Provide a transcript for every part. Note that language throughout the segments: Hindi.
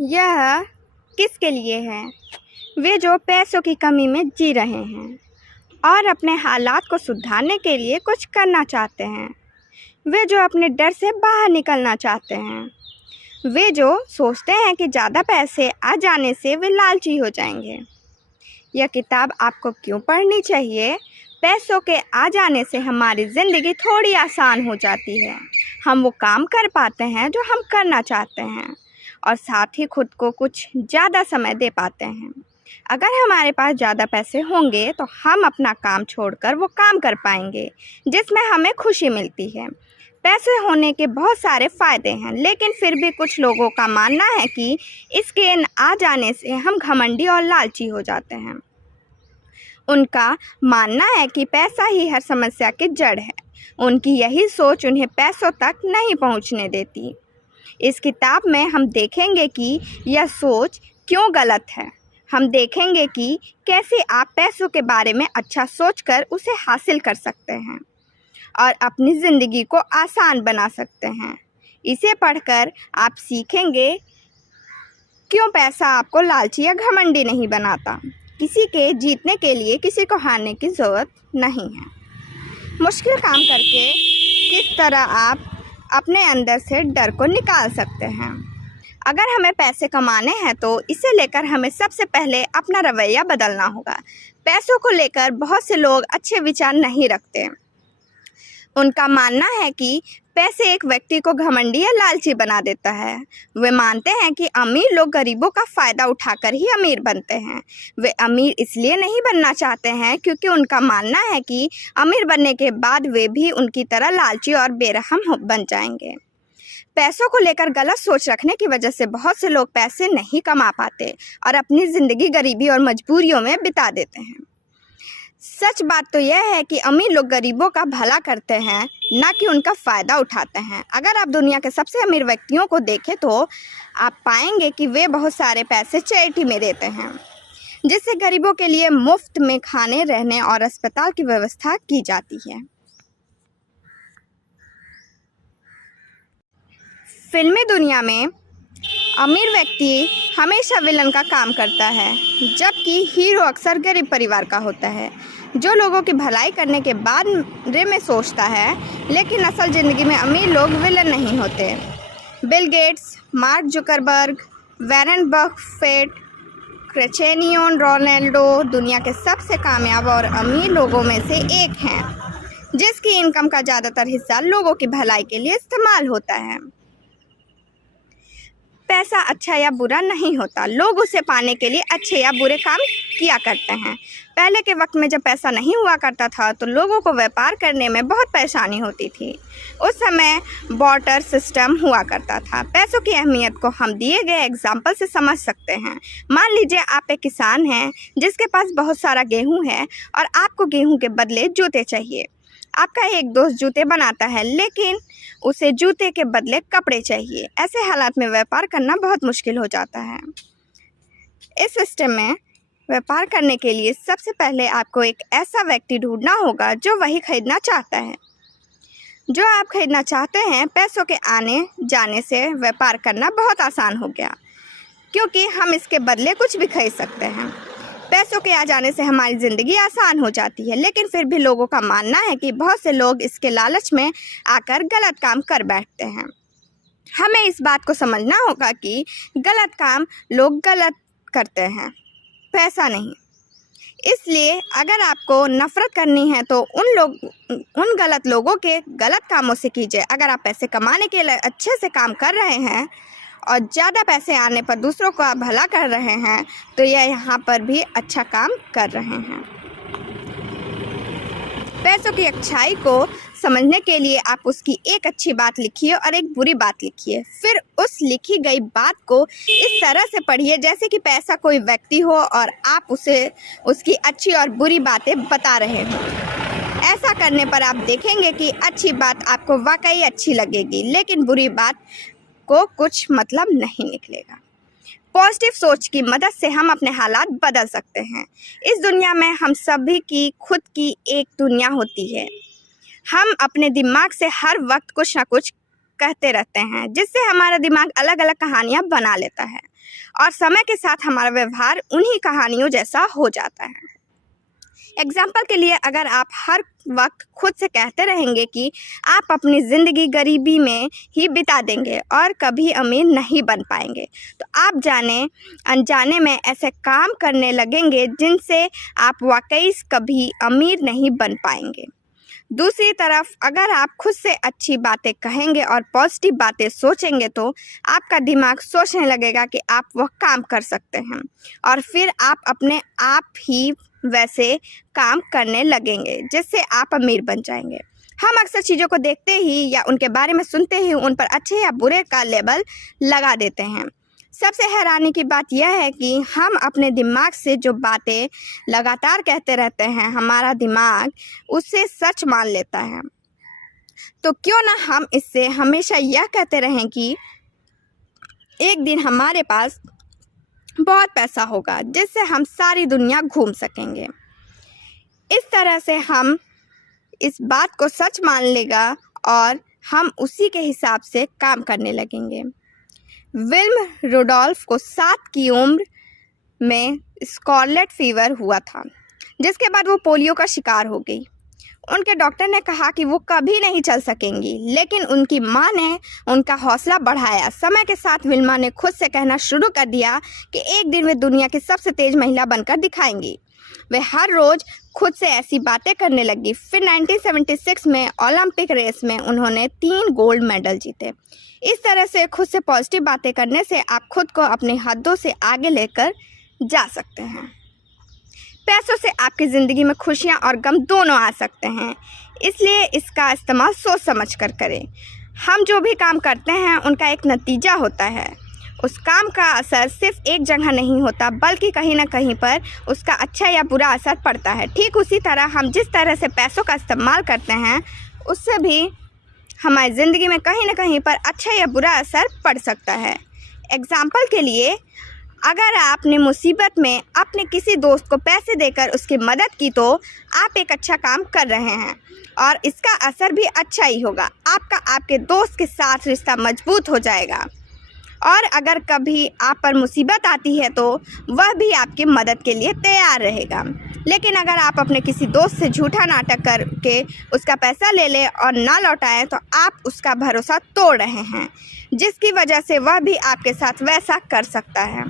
यह किसके लिए है? वे जो पैसों की कमी में जी रहे हैं और अपने हालात को सुधारने के लिए कुछ करना चाहते हैं। वे जो अपने डर से बाहर निकलना चाहते हैं। वे जो सोचते हैं कि ज़्यादा पैसे आ जाने से वे लालची हो जाएंगे। यह किताब आपको क्यों पढ़नी चाहिए? पैसों के आ जाने से हमारी ज़िंदगी थोड़ी आसान हो जाती है। हम वो काम कर पाते हैं जो हम करना चाहते हैं और साथ ही खुद को कुछ ज़्यादा समय दे पाते हैं। अगर हमारे पास ज़्यादा पैसे होंगे तो हम अपना काम छोड़कर वो काम कर पाएंगे जिसमें हमें खुशी मिलती है। पैसे होने के बहुत सारे फ़ायदे हैं, लेकिन फिर भी कुछ लोगों का मानना है कि इसके आ जाने से हम घमंडी और लालची हो जाते हैं। उनका मानना है कि पैसा ही हर समस्या की जड़ है। उनकी यही सोच उन्हें पैसों तक नहीं पहुंचने देती। इस किताब में हम देखेंगे कि यह सोच क्यों गलत है। हम देखेंगे कि कैसे आप पैसों के बारे में अच्छा सोचकर उसे हासिल कर सकते हैं और अपनी ज़िंदगी को आसान बना सकते हैं। इसे पढ़कर आप सीखेंगे क्यों पैसा आपको लालची या घमंडी नहीं बनाता। किसी के जीतने के लिए किसी को हारने की ज़रूरत नहीं है। मुश्किल काम करके किस तरह आप अपने अंदर से डर को निकाल सकते हैं। अगर हमें पैसे कमाने हैं तो इसे लेकर हमें सबसे पहले अपना रवैया बदलना होगा। पैसों को लेकर बहुत से लोग अच्छे विचार नहीं रखते। उनका मानना है कि पैसे एक व्यक्ति को घमंडी या लालची बना देता है। वे मानते हैं कि अमीर लोग गरीबों का फ़ायदा उठाकर ही अमीर बनते हैं। वे अमीर इसलिए नहीं बनना चाहते हैं क्योंकि उनका मानना है कि अमीर बनने के बाद वे भी उनकी तरह लालची और बेरहम बन जाएंगे। पैसों को लेकर गलत सोच रखने की वजह से बहुत से लोग पैसे नहीं कमा पाते और अपनी ज़िंदगी गरीबी और मजबूरियों में बिता देते हैं। सच बात तो यह है कि अमीर लोग गरीबों का भला करते हैं, ना कि उनका फ़ायदा उठाते हैं। अगर आप दुनिया के सबसे अमीर व्यक्तियों को देखें तो आप पाएंगे कि वे बहुत सारे पैसे चैरिटी में देते हैं, जिससे गरीबों के लिए मुफ्त में खाने, रहने और अस्पताल की व्यवस्था की जाती है। फिल्मी दुनिया में अमीर व्यक्ति हमेशा विलन का काम करता है, जबकि हीरो अक्सर गरीब परिवार का होता है, जो लोगों की भलाई करने के बारे में सोचता है। लेकिन असल ज़िंदगी में अमीर लोग विलन नहीं होते। Bill Gates, mark Zuckerberg, Warren Buffett, Cristiano Ronaldo दुनिया के सबसे कामयाब और अमीर लोगों में से एक हैं, जिसकी इनकम का ज़्यादातर हिस्सा लोगों की भलाई के लिए इस्तेमाल होता है। पैसा अच्छा या बुरा नहीं होता, लोग उसे पाने के लिए अच्छे या बुरे काम किया करते हैं। पहले के वक्त में जब पैसा नहीं हुआ करता था तो लोगों को व्यापार करने में बहुत परेशानी होती थी। उस समय बार्टर सिस्टम हुआ करता था। पैसों की अहमियत को हम दिए गए एग्जाम्पल से समझ सकते हैं। मान लीजिए आप एक किसान हैं जिसके पास बहुत सारा गेहूँ है और आपको गेहूँ के बदले जूते चाहिए। आपका एक दोस्त जूते बनाता है, लेकिन उसे जूते के बदले कपड़े चाहिए। ऐसे हालात में व्यापार करना बहुत मुश्किल हो जाता है। इस सिस्टम में व्यापार करने के लिए सबसे पहले आपको एक ऐसा व्यक्ति ढूंढना होगा जो वही खरीदना चाहता है जो आप खरीदना चाहते हैं। पैसों के आने जाने से व्यापार करना बहुत आसान हो गया, क्योंकि हम इसके बदले कुछ भी खरीद सकते हैं। पैसों के आ जाने से हमारी ज़िंदगी आसान हो जाती है, लेकिन फिर भी लोगों का मानना है कि बहुत से लोग इसके लालच में आकर गलत काम कर बैठते हैं। हमें इस बात को समझना होगा कि गलत काम लोग गलत करते हैं, पैसा नहीं। इसलिए अगर आपको नफ़रत करनी है तो उन गलत लोगों के गलत कामों से कीजिए। अगर आप पैसे कमाने के लिए अच्छे से काम कर रहे हैं और ज़्यादा पैसे आने पर दूसरों को आप भला कर रहे हैं तो यह यहाँ पर भी अच्छा काम कर रहे हैं। पैसों की अच्छाई को समझने के लिए आप उसकी एक अच्छी बात लिखिए और एक बुरी बात लिखिए। फिर उस लिखी गई बात को इस तरह से पढ़िए जैसे कि पैसा कोई व्यक्ति हो और आप उसे उसकी अच्छी और बुरी बातें बता रहे हों। ऐसा करने पर आप देखेंगे कि अच्छी बात आपको वाकई अच्छी लगेगी, लेकिन बुरी बात को कुछ मतलब नहीं निकलेगा। पॉजिटिव सोच की मदद से हम अपने हालात बदल सकते हैं। इस दुनिया में हम सभी की खुद की एक दुनिया होती है। हम अपने दिमाग से हर वक्त कुछ ना कुछ कहते रहते हैं, जिससे हमारा दिमाग अलग अलग कहानियाँ बना लेता है और समय के साथ हमारा व्यवहार उन्हीं कहानियों जैसा हो जाता है। एग्जाम्पल के लिए, अगर आप हर वक्त खुद से कहते रहेंगे कि आप अपनी ज़िंदगी गरीबी में ही बिता देंगे और कभी अमीर नहीं बन पाएंगे, तो आप जाने अनजाने में ऐसे काम करने लगेंगे जिनसे आप वाकई कभी अमीर नहीं बन पाएंगे। दूसरी तरफ, अगर आप खुद से अच्छी बातें कहेंगे और पॉजिटिव बातें सोचेंगे, तो आपका दिमाग सोचने लगेगा कि आप वह काम कर सकते हैं और फिर आप अपने आप ही वैसे काम करने लगेंगे, जिससे आप अमीर बन जाएंगे। हम अक्सर चीज़ों को देखते ही या उनके बारे में सुनते ही उन पर अच्छे या बुरे का लेबल लगा देते हैं। सबसे हैरानी की बात यह है कि हम अपने दिमाग से जो बातें लगातार कहते रहते हैं, हमारा दिमाग उसे सच मान लेता है। तो क्यों ना हम इससे हमेशा यह कहते रहें कि एक दिन हमारे पास बहुत पैसा होगा जिससे हम सारी दुनिया घूम सकेंगे। इस तरह से हम इस बात को सच मान लेगा और हम उसी के हिसाब से काम करने लगेंगे। विल्म रुडोल्फ को 7 की उम्र में स्कारलेट फीवर हुआ था, जिसके बाद वो पोलियो का शिकार हो गई। उनके डॉक्टर ने कहा कि वो कभी नहीं चल सकेंगी, लेकिन उनकी माँ ने उनका हौसला बढ़ाया। समय के साथ विल्मा ने खुद से कहना शुरू कर दिया कि एक दिन वे दुनिया की सबसे तेज महिला बनकर दिखाएंगी। वे हर रोज़ खुद से ऐसी बातें करने लगी। फिर 1976 में ओलंपिक रेस में उन्होंने 3 गोल्ड मेडल जीते। इस तरह से खुद से पॉजिटिव बातें करने से आप खुद को अपनी हदों से आगे लेकर जा सकते हैं। पैसों से आपकी ज़िंदगी में खुशियाँ और गम दोनों आ सकते हैं, इसलिए इसका इस्तेमाल सोच समझ कर करें। हम जो भी काम करते हैं उनका एक नतीजा होता है। उस काम का असर सिर्फ एक जगह नहीं होता, बल्कि कहीं ना कहीं पर उसका अच्छा या बुरा असर पड़ता है। ठीक उसी तरह हम जिस तरह से पैसों का इस्तेमाल करते हैं, उससे भी हमारी ज़िंदगी में कहीं ना कहीं पर अच्छा या बुरा असर पड़ सकता है। एग्ज़ाम्पल के लिए, अगर आपने मुसीबत में अपने किसी दोस्त को पैसे देकर उसकी मदद की, तो आप एक अच्छा काम कर रहे हैं और इसका असर भी अच्छा ही होगा। आपका आपके दोस्त के साथ रिश्ता मजबूत हो जाएगा और अगर कभी आप पर मुसीबत आती है तो वह भी आपकी मदद के लिए तैयार रहेगा। लेकिन अगर आप अपने किसी दोस्त से झूठा नाटक करके उसका पैसा ले लें और ना लौटाएं, तो आप उसका भरोसा तोड़ रहे हैं, जिसकी वजह से वह भी आपके साथ वैसा कर सकता है।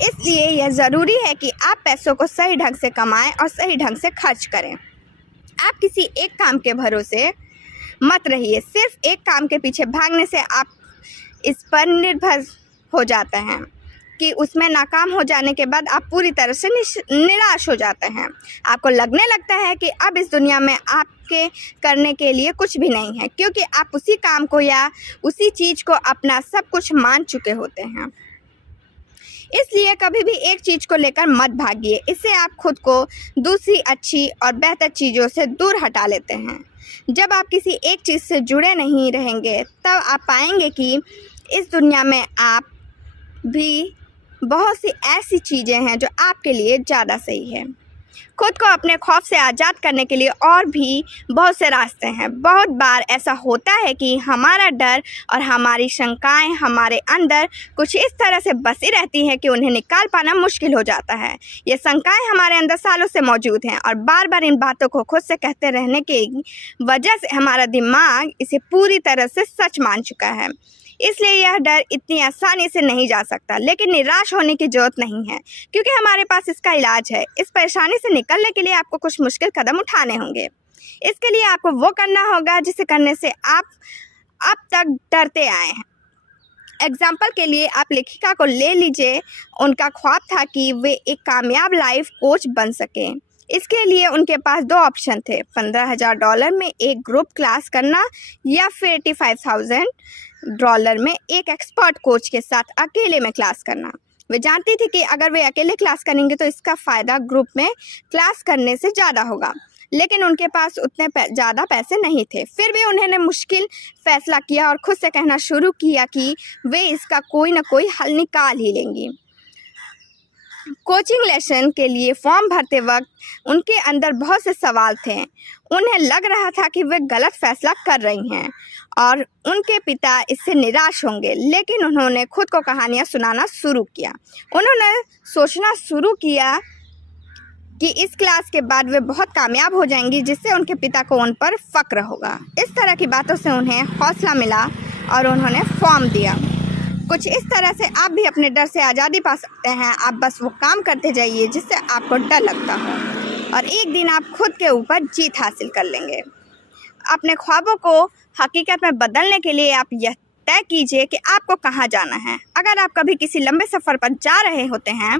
इसलिए यह ज़रूरी है कि आप पैसों को सही ढंग से कमाएं और सही ढंग से खर्च करें। आप किसी एक काम के भरोसे मत रहिए। सिर्फ एक काम के पीछे भागने से आप इस पर निर्भर हो जाते हैं कि उसमें नाकाम हो जाने के बाद आप पूरी तरह से निराश हो जाते हैं। आपको लगने लगता है कि अब इस दुनिया में आपके करने के लिए कुछ भी नहीं है, क्योंकि आप उसी काम को या उसी चीज़ को अपना सब कुछ मान चुके होते हैं। इसलिए कभी भी एक चीज़ को लेकर मत भागिए। इससे आप खुद को दूसरी अच्छी और बेहतर चीज़ों से दूर हटा लेते हैं। जब आप किसी एक चीज़ से जुड़े नहीं रहेंगे, तब आप पाएंगे कि इस दुनिया में आप भी बहुत सी ऐसी चीज़ें हैं जो आपके लिए ज़्यादा सही है। खुद को अपने खौफ से आज़ाद करने के लिए और भी बहुत से रास्ते हैं। बहुत बार ऐसा होता है कि हमारा डर और हमारी शंकाएं हमारे अंदर कुछ इस तरह से बसी रहती हैं कि उन्हें निकाल पाना मुश्किल हो जाता है। ये शंकाएं हमारे अंदर सालों से मौजूद हैं और बार बार इन बातों को खुद से कहते रहने की वजह से हमारा दिमाग इसे पूरी तरह से सच मान चुका है। इसलिए यह डर इतनी आसानी से नहीं जा सकता। लेकिन निराश होने की ज़रूरत नहीं है, क्योंकि हमारे पास इसका इलाज है। इस परेशानी से निकलने के लिए आपको कुछ मुश्किल कदम उठाने होंगे। इसके लिए आपको वो करना होगा जिसे करने से आप अब तक डरते आए हैं। एग्जाम्पल के लिए, आप लेखिका को ले लीजिए। उनका ख्वाब था कि वे एक कामयाब लाइफ कोच बन सकें। इसके लिए उनके पास 2 ऑप्शन थे, $15,000 में एक ग्रुप क्लास करना या फिर $85,000 में एक एक्सपर्ट कोच के साथ अकेले में क्लास करना। वे जानती थी कि अगर वे अकेले क्लास करेंगे तो इसका फ़ायदा ग्रुप में क्लास करने से ज़्यादा होगा, लेकिन उनके पास उतने ज़्यादा पैसे नहीं थे। फिर भी उन्होंने मुश्किल फ़ैसला किया और खुद से कहना शुरू किया कि वे इसका कोई ना कोई हल निकाल ही लेंगी। कोचिंग लेसन के लिए फॉर्म भरते वक्त उनके अंदर बहुत से सवाल थे। उन्हें लग रहा था कि वे गलत फैसला कर रही हैं और उनके पिता इससे निराश होंगे, लेकिन उन्होंने खुद को कहानियाँ सुनाना शुरू किया। उन्होंने सोचना शुरू किया कि इस क्लास के बाद वे बहुत कामयाब हो जाएंगी, जिससे उनके पिता को उन पर फ़क्र होगा। इस तरह की बातों से उन्हें हौसला मिला और उन्होंने फॉर्म दिया। कुछ इस तरह से आप भी अपने डर से आज़ादी पा सकते हैं। आप बस वो काम करते जाइए जिससे आपको डर लगता हो, और एक दिन आप खुद के ऊपर जीत हासिल कर लेंगे। अपने ख्वाबों को हकीकत में बदलने के लिए आप यह तय कीजिए कि आपको कहाँ जाना है। अगर आप कभी किसी लंबे सफ़र पर जा रहे होते हैं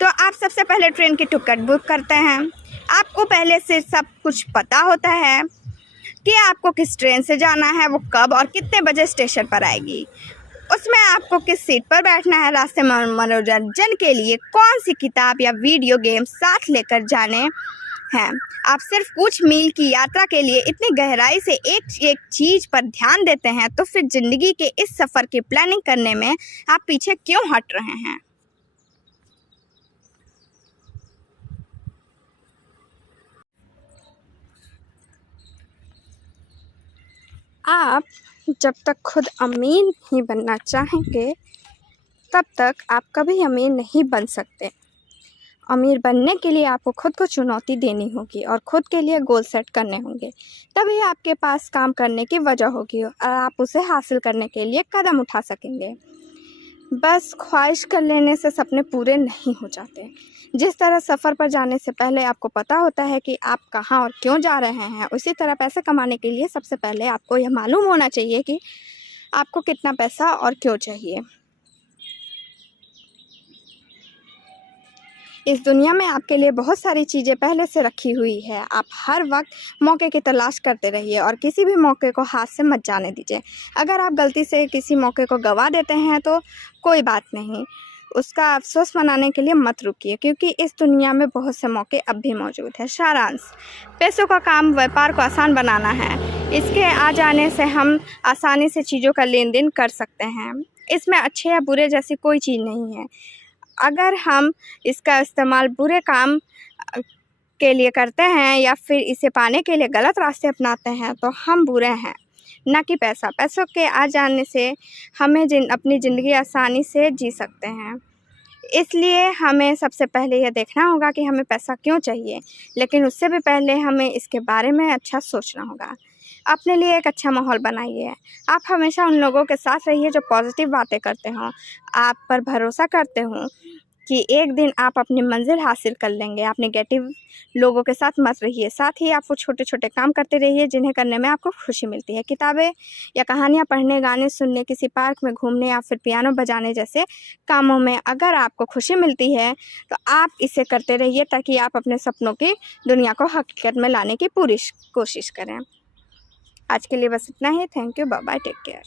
तो आप सबसे पहले ट्रेन की टिकट बुक करते हैं। आपको पहले से सब कुछ पता होता है कि आपको किस ट्रेन से जाना है, वो कब और कितने बजे स्टेशन पर आएगी, उसमें आपको किस सीट पर बैठना है, रास्ते में मनोरंजन के लिए कौन सी किताब या वीडियो गेम साथ लेकर जाने हैं। आप सिर्फ कुछ मील की यात्रा के लिए इतनी गहराई से एक एक चीज़ पर ध्यान देते हैं, तो फिर ज़िंदगी के इस सफ़र की प्लानिंग करने में आप पीछे क्यों हट रहे हैं। आप जब तक खुद अमीर नहीं बनना चाहेंगे, तब तक आप कभी अमीर नहीं बन सकते। अमीर बनने के लिए आपको खुद को चुनौती देनी होगी और खुद के लिए गोल सेट करने होंगे, तभी आपके पास काम करने की वजह होगी और आप उसे हासिल करने के लिए कदम उठा सकेंगे। बस ख्वाहिश कर लेने से सपने पूरे नहीं हो जाते। जिस तरह सफ़र पर जाने से पहले आपको पता होता है कि आप कहाँ और क्यों जा रहे हैं, उसी तरह पैसे कमाने के लिए सबसे पहले आपको यह मालूम होना चाहिए कि आपको कितना पैसा और क्यों चाहिए। इस दुनिया में आपके लिए बहुत सारी चीज़ें पहले से रखी हुई है। आप हर वक्त मौके की तलाश करते रहिए और किसी भी मौके को हाथ से मत जाने दीजिए। अगर आप गलती से किसी मौके को गंवा देते हैं तो कोई बात नहीं, उसका अफसोस मनाने के लिए मत रुकिए, क्योंकि इस दुनिया में बहुत से मौके अब भी मौजूद हैं। सारांश: पैसों का काम व्यापार को आसान बनाना है। इसके आ जाने से हम आसानी से चीज़ों का लेन देन कर सकते हैं। इसमें अच्छे या बुरे जैसी कोई चीज़ नहीं है। अगर हम इसका इस्तेमाल बुरे काम के लिए करते हैं या फिर इसे पाने के लिए गलत रास्ते अपनाते हैं तो हम बुरे हैं, ना कि पैसा। पैसों के आ जाने से हमें अपनी ज़िंदगी आसानी से जी सकते हैं। इसलिए हमें सबसे पहले यह देखना होगा कि हमें पैसा क्यों चाहिए, लेकिन उससे भी पहले हमें इसके बारे में अच्छा सोचना होगा। अपने लिए एक अच्छा माहौल बनाइए। आप हमेशा उन लोगों के साथ रहिए जो पॉजिटिव बातें करते हों, आप पर भरोसा करते हों कि एक दिन आप अपनी मंजिल हासिल कर लेंगे। आप नेगेटिव लोगों के साथ मत रहिए। साथ ही आप वो छोटे छोटे काम करते रहिए जिन्हें करने में आपको खुशी मिलती है। किताबें या कहानियाँ पढ़ने, गाने सुनने, किसी पार्क में घूमने या फिर पियानो बजाने जैसे कामों में अगर आपको खुशी मिलती है तो आप इसे करते रहिए, ताकि आप अपने सपनों की दुनिया को हकीकत में लाने की पूरी कोशिश करें। आज के लिए बस इतना ही। Thank you, bye bye, take care.